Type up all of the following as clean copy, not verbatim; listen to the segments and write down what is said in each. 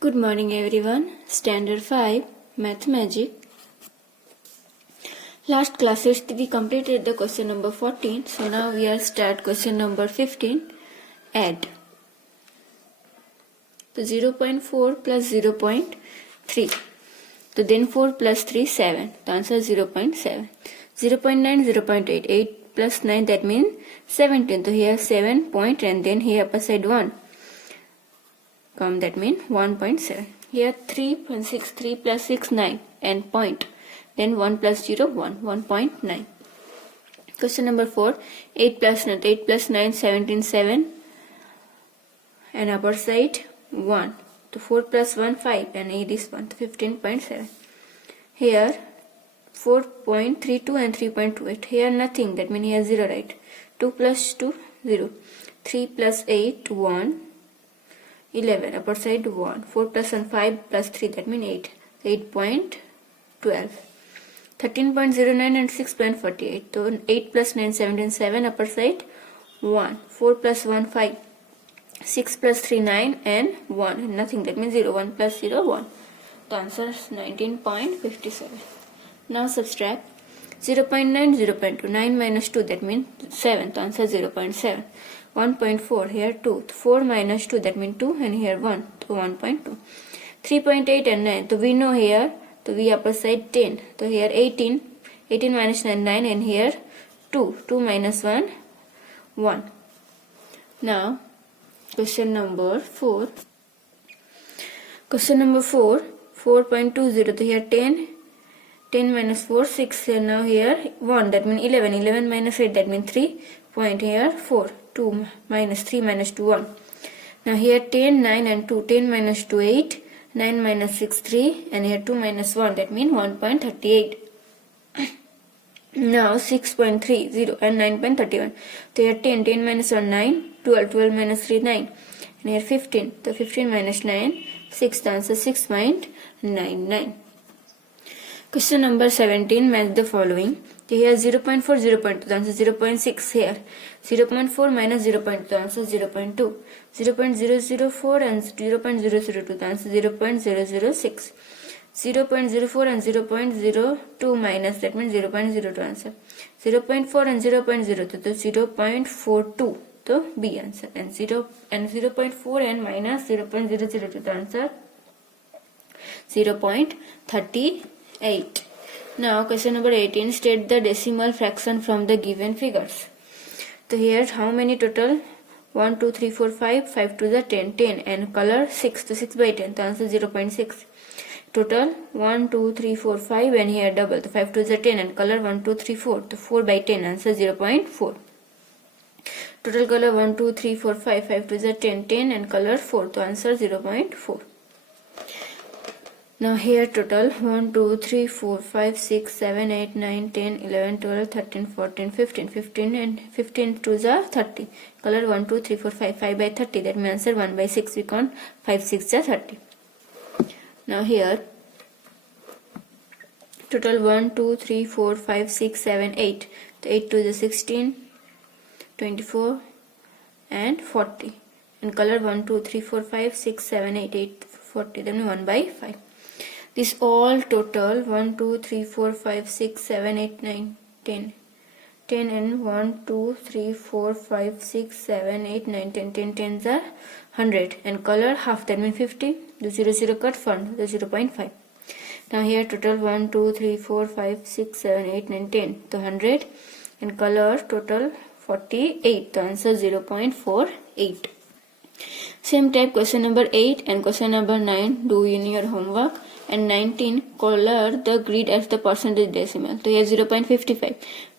Good morning everyone. Standard 5 Math Magic. Last classes we completed the question number 14. So now we are start question number 15. Add. So 0.4 plus 0.3. So then 4 plus 3 7. The answer is 0.7. 0.9 0.8. 8 plus 9 that means 17. So here 7 point and then here upper side 1. Come that means 1.7. Here 3.6 3 plus 6 9 and point. Then 1 plus 0 1 1.9. Question number 4. 8 plus 9 17 7 and upper side 1. So 4 plus 1 5 and 8 is 1. 15.7. Here 4.32 and 3.28. Here nothing. That means here 0, right? 2 plus 2 0. 3 plus 8 1. 11 upper side 1. 4 plus 1 5 plus 3 that means 8. 8.12. 13.09 and 6.48. So 8 plus 9 17 7 upper side 1. 4 plus 1 5. 6 plus 3 9 and 1 nothing that means 0. 1 plus 0 1. The answer is 19.57. Now subtract 0.9 0.2. 9 minus 2 that means 7. The answer is 0.7. 1.4 here 2. 4 minus 2 that means 2 and here 1. So 1.2. 3.8 and 9. So we know here. So we upper side 10. So here 18. 18 minus 9 9 and here 2. 2 minus 1 1. Now question number 4. Question number 4. 4.20. So here 10. 10 minus 4 6 and now here 1 that means 11. 11 minus 8 that means 3. Point here 4. 2 minus 3 minus 2 1. Now here 10 9 and 2. 10 minus 2 8. 9 minus 6 3 and here 2 minus 1 that means 1.38. Now 6.30 and 9.31. So here 10 10 minus 1 9. 12 12 minus 3 9 and here 15. So 15 minus 9 6. The answer 6.99. Question number 17. Match the following. So here 0.4 0.2. The answer 0.6 here. 0.4 minus 0.2. The answer 0.2. 0.004 and 0.002. The answer 0.006. 0.04 and 0.02 minus that means 0.02 answer. 0.4 and 0.02. So 0.42. So B answer. And 0.4 and minus 0.002. The answer 0.38. Now question number 18. State the decimal fraction from the given figures. So here how many total? 1 2 3 4 5. 5 to the 10 10 and color 6. So 6 by 10. The answer 0.6. Total 1 2 3 4 5 and here double. So 5 to the 10 and color 1 2 3 4. So 4 by 10. Answer 0.4. Total color 1 2 3 4 5. 5 to the 10 10 and color 4. So answer 0.4. Now here total 1, 2, 3, 4, 5, 6, 7, 8, 9, 10, 11, 12, 13, 14, 15. 15 and 15 to the 30. Color 1, 2, 3, 4, 5. 5 by 30. That means answer 1 by 6. We count 5, 6 are 30. Now here total 1, 2, 3, 4, 5, 6, 7, 8. So 8 to the 16, 24 and 40. And color 1, 2, 3, 4, 5, 6, 7, 8, 8, 40. Then 1 by 5. This all total 1, 2, 3, 4, 5, 6, 7, 8, 9, 10. 10 and 1, 2, 3, 4, 5, 6, 7, 8, 9, 10. 10 tens are 100. And color half that means 50. The 0 0 cut fund the 0.5. Now here total 1, 2, 3, 4, 5, 6, 7, 8, 9, 10. The 100. And color total 48. The answer 0.48. Same type question number 8 and question number 9 do in your homework. And 19 color the grid as the percentage decimal. So here 0.55.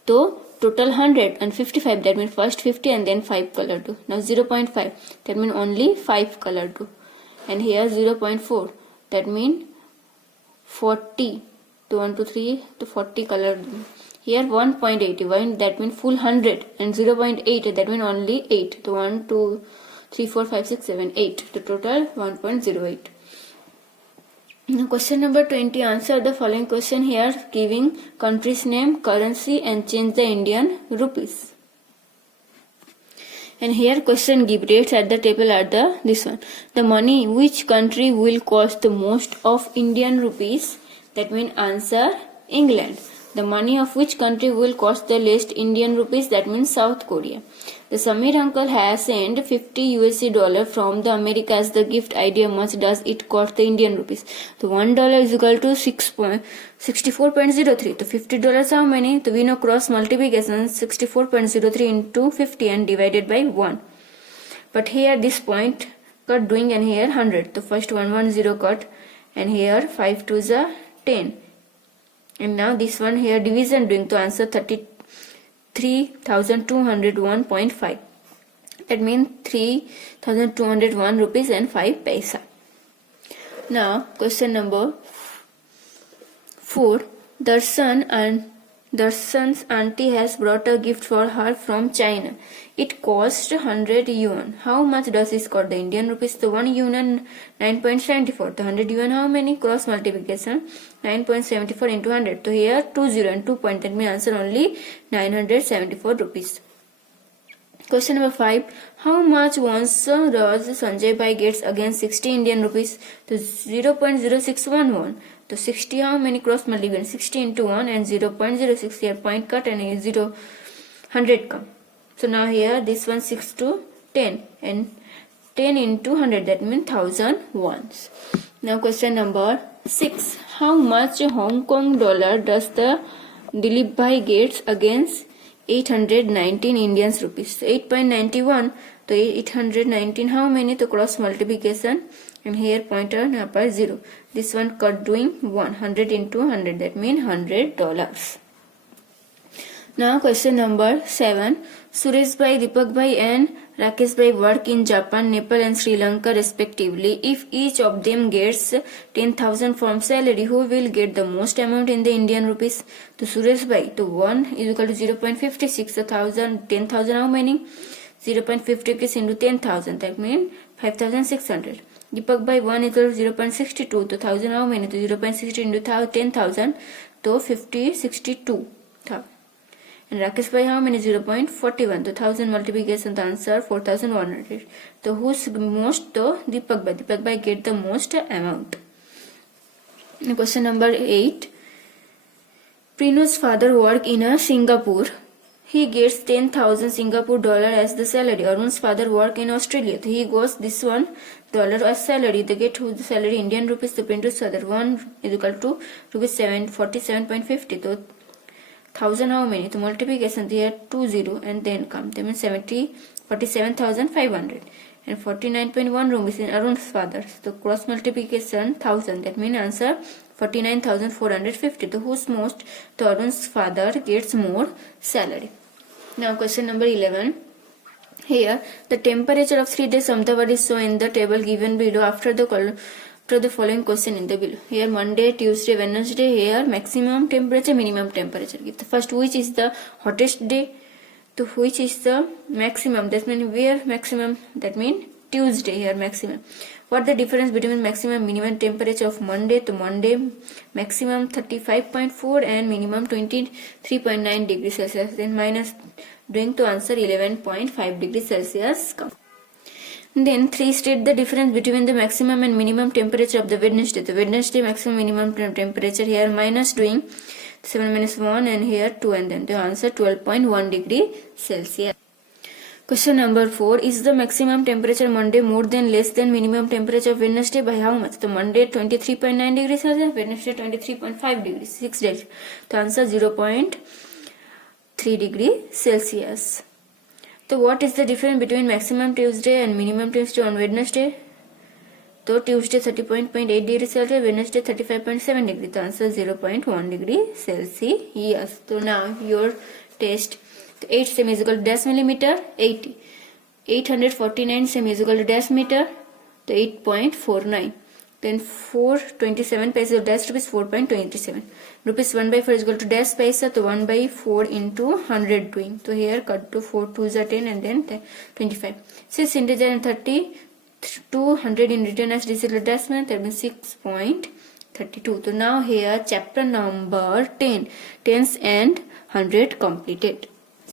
So total 100 and 55 that means first 50 and then 5 color do. Now 0.5 that means only 5 color do. And here 0.4 that means 40 to 1 to 3 to 40 color do. Here 1.81 that means full 100 and 0.8 that means only 8. So 1, 2, 3, 4, 5, 6, 7, 8. The total 1.08. Now question number 20. Answer the following question here giving country's name, currency and change the Indian rupees. And here question give rates at the table are this one. The money which country will cost the most of Indian rupees? That means answer England. The money of which country will cost the least Indian rupees? That means South Korea. The Samir uncle has sent 50 USD from the America as the gift. Idea much does it cost the Indian rupees? So $1 is equal to 64.03. So $50 how many? So we know cross multiplication 64.03 into 50 and divided by 1. But here this point cut doing and here 100. So first 110 cut and here 5 to the 10. And now this one here division doing to answer 33,201.5. That means 3,201 rupees and 5 paisa. Now question number 4. Darshan's auntie has brought a gift for her from China. It cost 100 yuan. How much does this cost the Indian rupees? The 1 yuan 9.74. The 100 yuan how many? Cross multiplication 9.74 into 100. So here 20 and 2 point. That means answer only 974 rupees. Question number 5. How much once does Sanjay Bhai gets against 60 Indian rupees? So 0.0611. So 60 how many cross multiplication? 60 into 1 and 0.06 here point cut and here 100 come. So now here this one 6 to 10 and 10 into 100 that means 1000 ones. Now question number 6. How much Hong Kong dollar does the Dilip Bhai gets against 819 Indian rupees? So 8.91. So 819 how many? To cross multiplication and here pointer upper 0. This one cut doing 100 into 100 that means $100. Now question number 7. Suresh Bhai, Deepak Bhai and Rakesh Bhai work in Japan, Nepal and Sri Lanka respectively. If each of them gets 10,000 from salary, who will get the most amount in the Indian rupees? To Suresh Bhai, to 1 is equal to 0.56. So 10,000 how many? 0.56 into 10,000 that means 5,600. Deepak Bhai 1 is equal to 0.62. To 1000 how many? To 0.62 into 10,000 to 62,000. And Rakesh Bhai how many? 0.41. To 1000 multiplication the answer 4,100. So who's most? To Deepak Bhai. Deepak Bhai get the most amount. Question number 8. Prinu's father work in Singapore. He gets 10,000 Singapore dollar as the salary. Arun's father work in Australia. So he goes this $1 as salary. They get the salary Indian rupees. The Prinu's father 1 is equal to rupees 47.50. So 1000 how many? So multiplication there 20 and then come. That means 47,500 and 49.1 rupees in Arun's father. So cross multiplication 1000. That means answer 49,450. So who's most? So Arun's father gets more salary. Now question number 11. Here the temperature of 3 days Ahmedabad is shown in the table given below after the following question in the below. Here Monday, Tuesday, Wednesday. Here maximum temperature, minimum temperature. Give the first which is the hottest day to which is the maximum. That means where maximum? That means Tuesday here maximum. What the difference between maximum minimum temperature of Monday to Monday? Maximum 35.4 and minimum 23.9 degrees Celsius. Then minus doing to answer 11.5 degrees Celsius. Then 3 state the difference between the maximum and minimum temperature of the Wednesday. The Wednesday maximum minimum temperature here minus doing 7 minus 1 and here 2 and then the answer 12.1 degree Celsius. Question number 4. Is the maximum temperature Monday more than less than minimum temperature of Wednesday by how much? The Monday 23.9 degrees Celsius, Wednesday 23.5 degrees, 6 days. The answer 0.3 degree Celsius. So what is the difference between maximum Tuesday and minimum Tuesday on Wednesday? So Tuesday 30.8 degrees Celsius, Wednesday 35.7 degrees. The answer 0.1 degree Celsius. So now your test. 8 cm is equal to dash millimeter, 80. 849 cm is equal to dash meter, to 8.49. Then 427 paisa of dash rupees 4.27. Rupees 1 by 4 is equal to dash paisa, so 1 by 4 into 100 doing. So here cut to 4 2s are 10 and then 25. 6 integer and 30, 200 in written as decimal decimal, that means 6.32. So now here chapter number 10, tens and 100 completed.